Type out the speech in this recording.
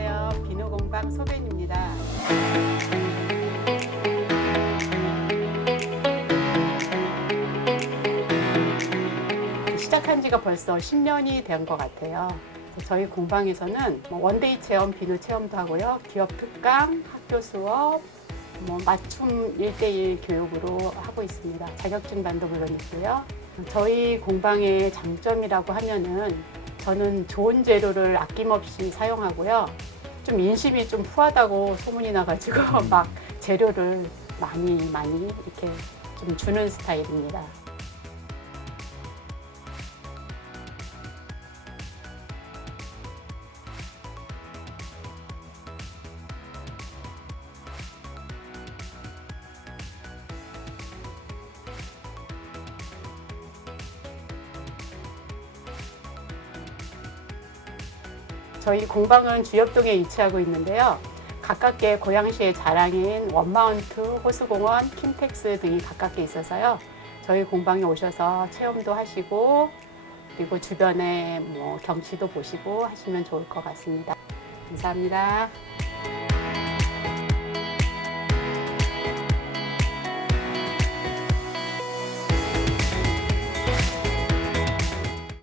안녕하세요. 비누공방 소변입니다. 시작한 지가 벌써 10년이 된 것 같아요. 저희 공방에서는 뭐 원데이 체험, 비누 체험도 하고요. 기업 특강, 학교 수업, 뭐 맞춤 1대1 교육으로 하고 있습니다. 자격증 반도 물론 있고요. 저희 공방의 장점이라고 하면은 저는 좋은 재료를 아낌없이 사용하고요. 좀 인심이 좀 후하다고 소문이 나가지고 막 재료를 많이 많이 이렇게 좀 주는 스타일입니다. 저희 공방은 주엽동에 위치하고 있는데요. 가깝게 고양시의 자랑인 원마운트, 호수공원, 킨텍스 등이 가깝게 있어서요. 저희 공방에 오셔서 체험도 하시고 그리고 주변에 뭐 경치도 보시고 하시면 좋을 것 같습니다. 감사합니다.